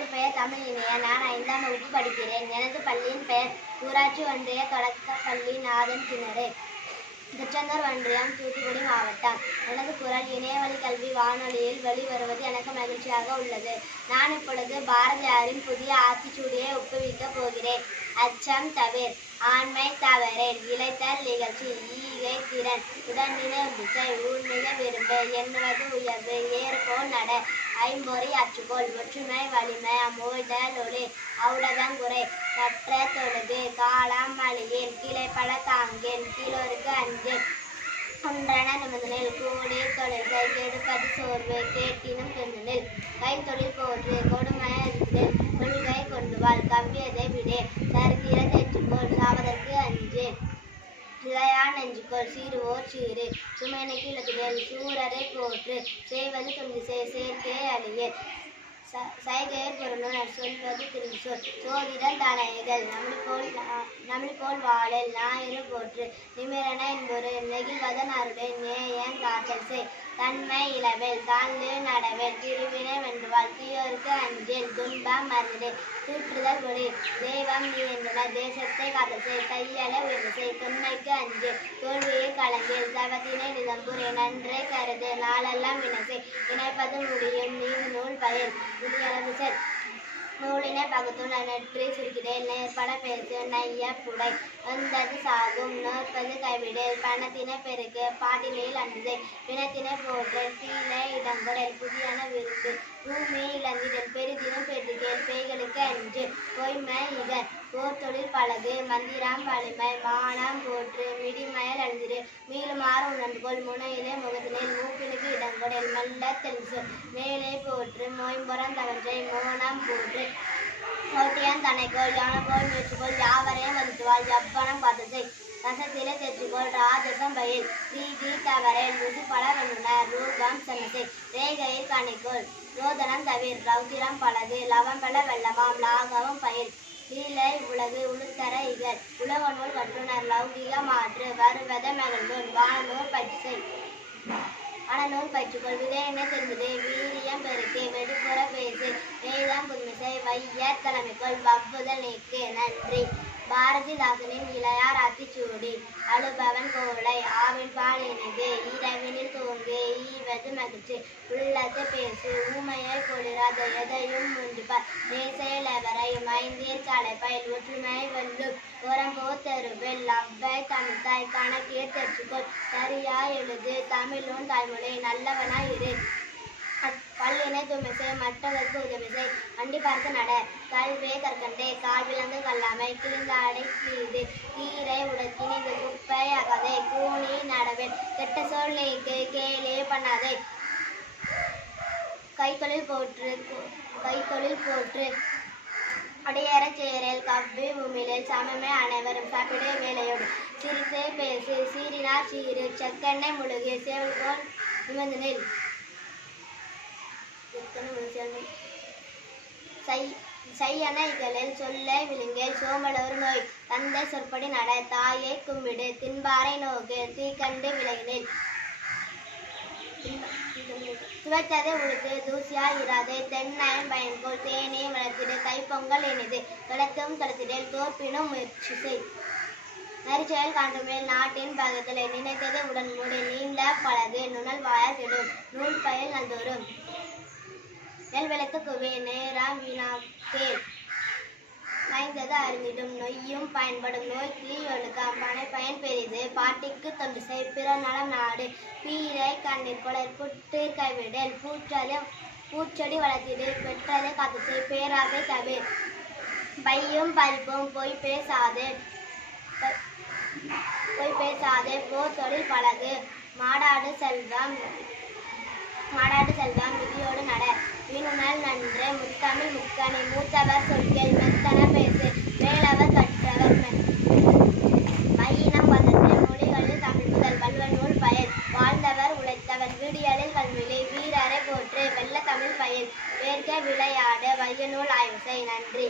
எனது பெயர் தமிழினியா. நான் 5ஆம் வகுப்பு படிக்கிறேன். எனது பள்ளியின் பெயர் ஊராட்சி ஒன்றிய தொடக்கப் பள்ளி நாதன் கிணறு, திருச்செந்தூர் ஒன்றியம், தூத்துக்குடி மாவட்டம். எனது குரல் இணையவழி கல்வி வானொலியில் வெளிவருவது எனக்கு மகிழ்ச்சியாக உள்ளது. நான் இப்பொழுது பாரதியாரின் புதிய ஆத்திச்சூடியை ஒப்புவிக்கப் போகிறேன். அச்சம் தவிர், ஆண்மை தவறேல், இளைத்தல் இகழ்ச்சி, ஈகை திறன், உடனினை ஊழ்மிக விரும்பு, எண்ணுவது உயர்வு, ஏறுபோல் நட, ஐம்பொறி அற்றுக்கோள், ஒற்றுமை வலிமை, அமோய்தல் ஒளி, அவுடதங்குறை, கற்ற தொழுது, காலம் மலியேல், கிளைப்பல தாங்கேல், கீழோருக்கு அஞ்சேல், ஒன்றென நிமிர்ந்தனில், கூடி தொழில்கள் கெடுப்பது சோர்வு, கேட்டினும் துணினில், கைத்தொழில் போற்று, கொடுமை இருந்தில், கொள்கை கொண்டுவாள், கவ்வியதை விடே, தருகிற தெற்றுக்கோள், சாவதற்கு அஞ்சேல், இளையா நெஞ்சுக்கோள், சீருவோர் சீரு, சுமையனுக்கு இலக்குதல், சூரரை போற்று, செய்வது துணிசை, சேர்க்கை அழியே, சைகையர் பொருளுணர், சொல்வது திருச்சொல், சோதிடல் தனைகள், நமிழ்போல் வாழல், ஞாயிறு போற்று, நிமிரன என்பொரு, நெகிழ்வதன் அருளை, நேயங் காத்தல் செய், தன்மை இளவேல், தாழ்ந்து நடவேல், திருவினை வென்றுவாள், தீயோருக்கு அஞ்சேல், துன்பம் மருந்திலே, தூற்றுதல் ஒளி, தெய்வம் நீ என்றனர், தேசத்தை காத்தல் செய், கையள உயர்வு செய், தொன்மைக்கு அஞ்சேல், தோல்வியை கலங்கேல், தவத்தினை நிதம்புரை, நன்றை கருது, நாளெல்லாம் வினசை, இணைப்பது முடியும், நீதி நூல் பயில், முடியளவு செல், நூலினை பகுத்துள் நெற்றி சுருக்கிடேல், நேர்பட பேசு, நைய புடை, வந்தது சாகும், நோற்பது கைவிடேல், பணத்தினை பெருக்கு, பாட்டினில் அன்றிசை, பிணத்தினை போற்றல், கீழே இடங்குடல், புதியன விருந்து, பூமி இழந்திடல், பெரிதினும் பெருகேல், பேய்களுக்கு அஞ்சு, பொய்மை இகழ், போர் தொழில் பழகு, மந்திரம் வலிமை, மானம் போற்று, மிடிமயல் அழுந்திரு, மீளுமாறு உணர்ந்துகொள், முனையிலே முகத்தினில், மூப்பினுக்கு இடங்கொடல், மெல்ல தெளிசு, மேலே போற்று, மொயம்புறம் தவற்றை, மோனம் போற்று, ஓட்டியான் தனைக்கோள், யானபோல் முயற்சிக்கோள், யாவரையும் மதித்துவாள், யப்பனம் காத்தசை, ரசத்திலே தெற்றுக்கோள், ராஜசம் பயில், ரீதி தவறேல், ருசி பல வல்லுனர், ரூபம் சென்னசை, ரேகையில் கணிக்கோள், ரோதனம் தவிர், ரௌத்திரம் பழகு, லவம்பல வெள்ளமாம், லாகவும் பயில், லீலை உலகு, உளுத்தர இகழ், உலகநூல் கற்றுணர், லௌகிக மாற்று, வருவத மகிழ்ந்தோன், வானநூல் பயிற்சி, வானநூல் பயிற்றுக்கொள், விதையினை தெரிந்தது, வீரியம் பெருக்கே, வெடிப்புற பேசு, வேதம் புதுமிசை, வையர் தலைமைக்கொள், வவ்வுதல் நீக்கு. நன்றி. பாரதிதாசனின் இளையார் ஆத்திச்சூடி. அழுபவன் கோலை, ஆவின் பால் இனிது, இரவினில் தூங்கு, ஈவது மகிழ்ச்சி, உள்ளத்து பேசு, ஊமையை பொழிராத, எதையும் முந்திப்பார், நேசையிலவரை, மைந்தீர் களைப்பயில், ஒற்றுமை வெல்லும், ஓரம்போ தெருவில், அவ்வை தமிழ்தாய், கணக்கீர் தெற்றுக்கொள், சரியாய் எழுது, தமிழும் தாய்மொழி, நல்லவனாய் இரு, பல்லினை துமிசை, மற்றவர்க்கு உதவிசை, அண்டி பார்த்து நட, கல்வே கற்கண்டே, கால் விலங்கு கல்லாமை, கிழிந்தாடை கீது, கீரை உடக்கின் இந்த குப்பை அகதை, கூனி நடவேன், கெட்ட சொல் நீக்கு, கேலி பண்ணாதே, கைத்தொழில் போற்று, அடியேறச் சேரல், கவ்வி உமிழல், சமமே அனைவரும், சாப்பிடே வேலையோடு, சிரித்தே பேசு, சீரினார் சீரு, செக்கெண்ணெய் முழுகு, சேவல் போல் நிமிர்ந்தனில், செய்யன இகழில், சொல்லை விழுங்கேல், சோம்பலொரு நோய், தந்தை சொற்படி நட, தாயை கும்பிடு, தின்பாரை நோக்கு, தீக்கண்டு விலகினில், துவைத்ததை உடுத்து, தூசியாய் இராதே, தென்னயம் பயன்கோள், தேனே வளர்த்திடு, தைப்பொங்கல் இனிது, தொடத்தும் தொடத்திடல், தோற்பினும் முயற்சி செய், நரிச்செயல் காண்டுமேல், நாட்டின் பகத்திலே, நினைத்ததை உடன் மூடு, நீண்ட பழகு, நுணல் வாயால் கெடும், நூல் பயில் நல்தோறும், நெல் விளக்கு குவே, நேரம் வீணாக்கேல், நைந்தது அறிந்திடும், நொய்யும் பயன்படும், நோய்க்கு ஒழுக்கம், பனை பயன் பெரிது, பாட்டிக்கு தொண்டு செய், பிற நலம் நாடு, பீரை கண்ணீர் கொடர், புட்டு கைவிடல், பூச்செடி வளர்த்திடு, பெற்றதை காத்து செய், பேராசை தவிர், பையும் பறிப்பும், பொய் பேசாதே, போர் தொழில் பழகு, மாடாடு செல்வம், விதியோடு நட, வீணுணல் நன்று, முத்தமிழ் முக்கணி, மூத்தவர் சொல்கேள், மெத்தன பேசு, வேலவர் கற்றவர் மையினம் பதற்று, மொழிகளில் தமிழ் முதல், வல்வ நூல் பயில், வாழ்ந்தவர் உழைத்தவர், விடியலில் கல்விலை, வீரரை போற்று, வெள்ள தமிழ் பயில், வேர்க்க விளையாடு, வையநூல் ஆய்வு செய். நன்றி.